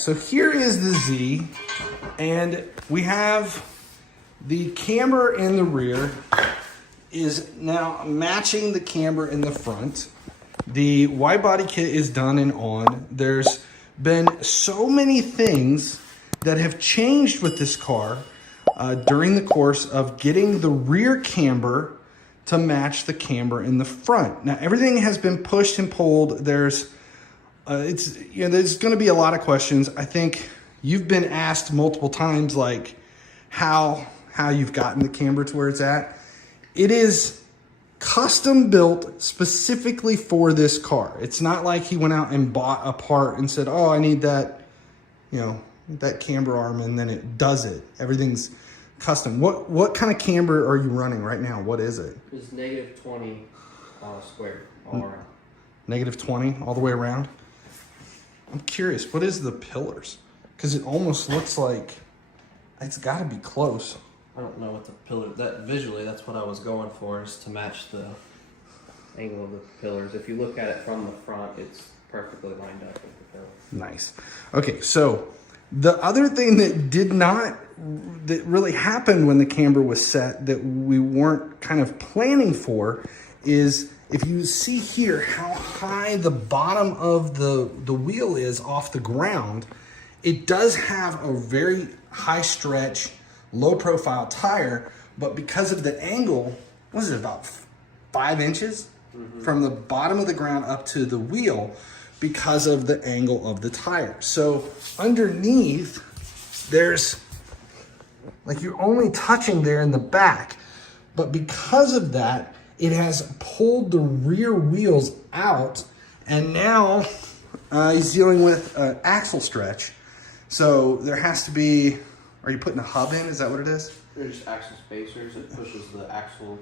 so here is the Z, and we have the camber in the rear is now matching the camber in the front. The wide body kit is done and on. There's been so many things that have changed with this car during the course of getting the rear camber to match the camber in the front. Now, everything has been pushed and pulled. There's there's going to be a lot of questions. I think you've been asked multiple times, like how you've gotten the camber to where it's at. It is custom built specifically for this car. It's not like he went out and bought a part and said, oh, I need that, that camber arm, and then it does it. Everything's custom. What kind of camber are you running right now? What is it? It's -20 square all around. -20 all the way around? I'm curious, what is the pillars? Because it almost looks like it's got to be close. I don't know what the pillar, visually that's what I was going for, is to match the angle of the pillars. If you look at it from the front, it's perfectly lined up with the pillars. Nice. Okay, so the other thing that really happened when the camber was set that we weren't kind of planning for is, if you see here how high the bottom of the wheel is off the ground, it does have a very high stretch, low profile tire, but because of the angle, what is it, about 5 inches from the bottom of the ground up to the wheel, because of the angle of the tire. So underneath, there's, like, you're only touching there in the back, but because of that, it has pulled the rear wheels out, and now he's dealing with axle stretch. So there has to be, are you putting a hub in? Is that what it is? They're just axle spacers. It pushes the axle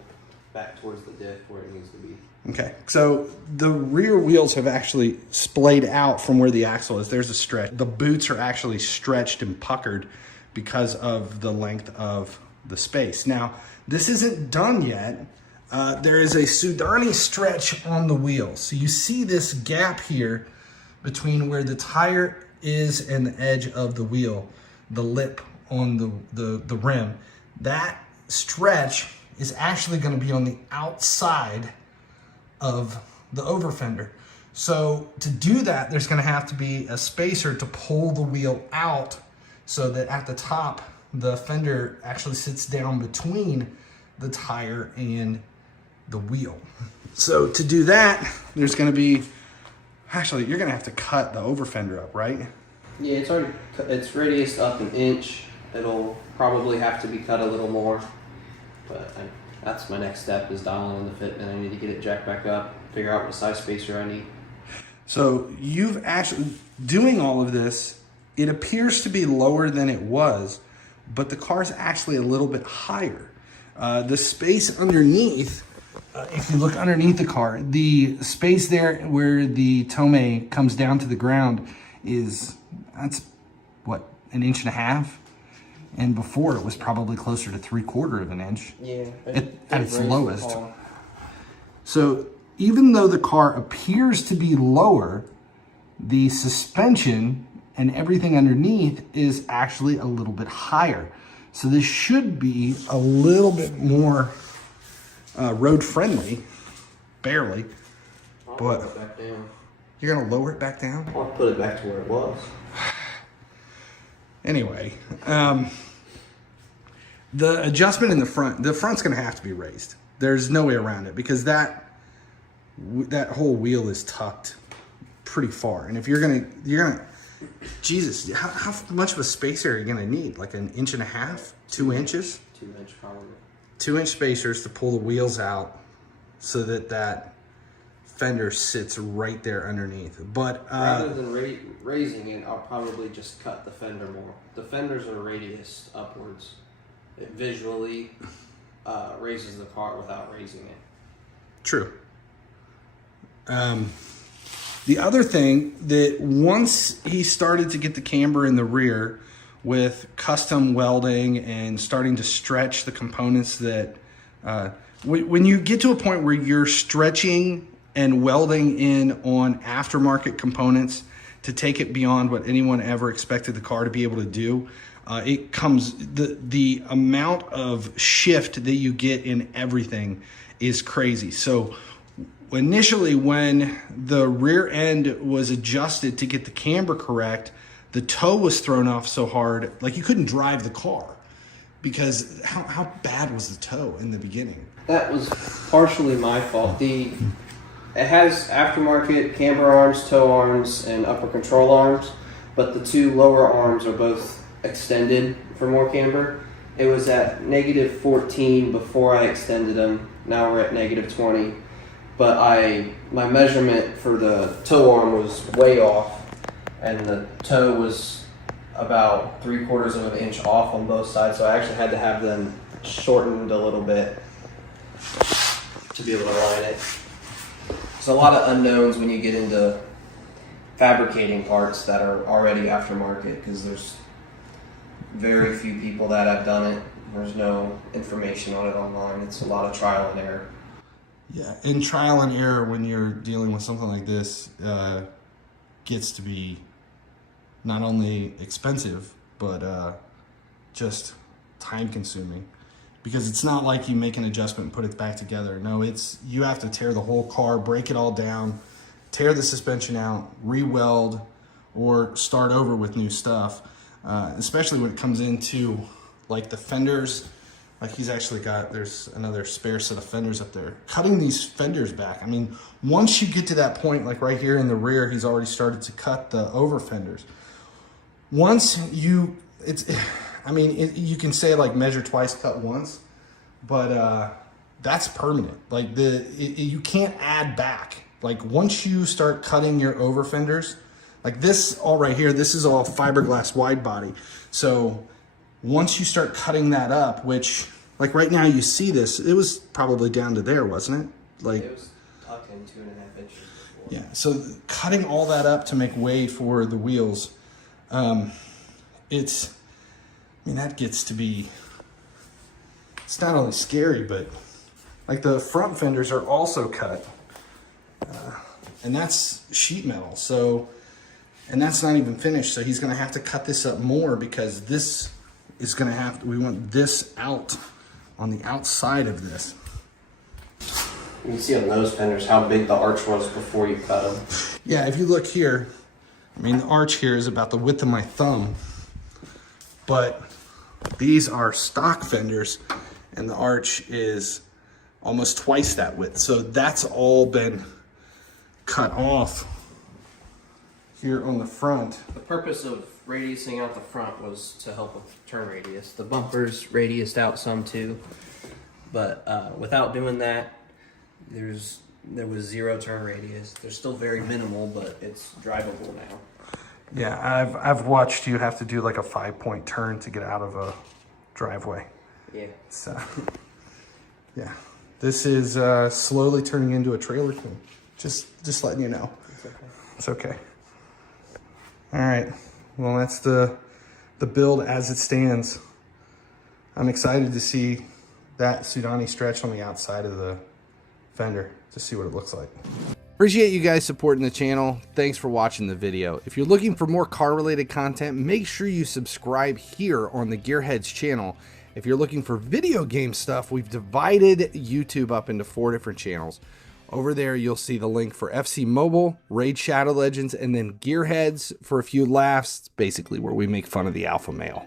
back towards the diff where it needs to be. Okay, so the rear wheels have actually splayed out from where the axle is. There's a stretch. The boots are actually stretched and puckered because of the length of the space. Now, this isn't done yet. There is a Sudani stretch on the wheel. So you see this gap here between where the tire is and the edge of the wheel, the lip on the rim. That stretch is actually going to be on the outside of the over fender. So to do that, there's going to have to be a spacer to pull the wheel out so that at the top, the fender actually sits down between the tire and the wheel. So to do that, there's going to be, actually, you're going to have to cut the over fender up, right? Yeah, it's radiused up 1 inch. It'll probably have to be cut a little more, but that's my next step, is dialing in the fitment. I need to get it jacked back up, figure out what size spacer I need. So you've actually, doing all of this, it appears to be lower than it was, but the car's actually a little bit higher. The space underneath, if you look underneath the car, the space there where the tome comes down to the ground that's what, 1.5 inches? And before it was probably closer to 3/4 of an inch. Yeah, at its lowest. So even though the car appears to be lower, the suspension and everything underneath is actually a little bit higher. So this should be a little bit more road friendly, barely. I'll put it back down. You're gonna lower it back down? I'll put it back to where it was. Anyway, the adjustment in the front's gonna have to be raised. There's no way around it, because that whole wheel is tucked pretty far. And if you're gonna, Jesus, how much of a spacer are you gonna need? Like 1.5 inches, 2 inches? 2 inch probably. 2-inch spacers to pull the wheels out so that fender sits right there underneath. But rather than raising it, I'll probably just cut the fender more. The fenders are radius upwards. It visually raises the car without raising it. True. The other thing, that once he started to get the camber in the rear with custom welding and starting to stretch the components, that when you get to a point where you're stretching and welding in on aftermarket components to take it beyond what anyone ever expected the car to be able to do. It comes, the amount of shift that you get in everything is crazy. So initially when the rear end was adjusted to get the camber correct, the toe was thrown off so hard, like you couldn't drive the car because how bad was the toe in the beginning? That was partially my fault. It has aftermarket camber arms, toe arms, and upper control arms, but the two lower arms are both extended for more camber. It was at -14 before I extended them. Now we're at -20. But my measurement for the toe arm was way off, and the toe was about 3/4 of an inch off on both sides. So I actually had to have them shortened a little bit to be able to line it. There's a lot of unknowns when you get into fabricating parts that are already aftermarket, because there's very few people that have done it. There's no information on it online. It's a lot of trial and error. Yeah, and trial and error when you're dealing with something like this gets to be not only expensive, but just time consuming. Because it's not like you make an adjustment and put it back together. No, you have to tear the whole car, break it all down, tear the suspension out, re-weld, or start over with new stuff. Especially when it comes into like the fenders. Like he's actually got, there's another spare set of fenders up there. Cutting these fenders back. I mean, once you get to that point, like right here in the rear, he's already started to cut the over fenders. Once you, you can say like measure twice, cut once, but that's permanent. Like you can't add back. Like once you start cutting your over fenders, like this all right here, this is all fiberglass wide body. So once you start cutting that up, which like right now you see this, it was probably down to there, wasn't it? Like it was tucked in 2.5 inches before. Yeah, so cutting all that up to make way for the wheels, that gets to be, it's not only scary, but like the front fenders are also cut. And that's sheet metal. So, and that's not even finished. So he's gonna have to cut this up more, because this is gonna have to, we want this out on the outside of this. You can see on those fenders how big the arch was before you cut them. Yeah, if you look here, the arch here is about the width of my thumb, but these are stock fenders and the arch is almost twice that width. So that's all been cut off here on the front. The purpose of radiusing out the front was to help with turn radius. The bumpers radiused out some too, but without doing that, there was 0 turn radius. They're still very minimal, but it's drivable now. Yeah, I've watched you have to do like a 5-point turn to get out of a driveway. Yeah. So, yeah, this is slowly turning into a trailer king. Just letting you know. It's okay. It's okay. All right. Well, that's the build as it stands. I'm excited to see that Sudani stretch on the outside of the fender to see what it looks like. Appreciate you guys supporting the channel. Thanks for watching the video. If you're looking for more car related content, make sure you subscribe here on the GearHeads channel. If you're looking for video game stuff, we've divided YouTube up into 4 different channels. Over there, you'll see the link for FC Mobile, Raid Shadow Legends, and then GearHeads for a few laughs, basically where we make fun of the alpha male.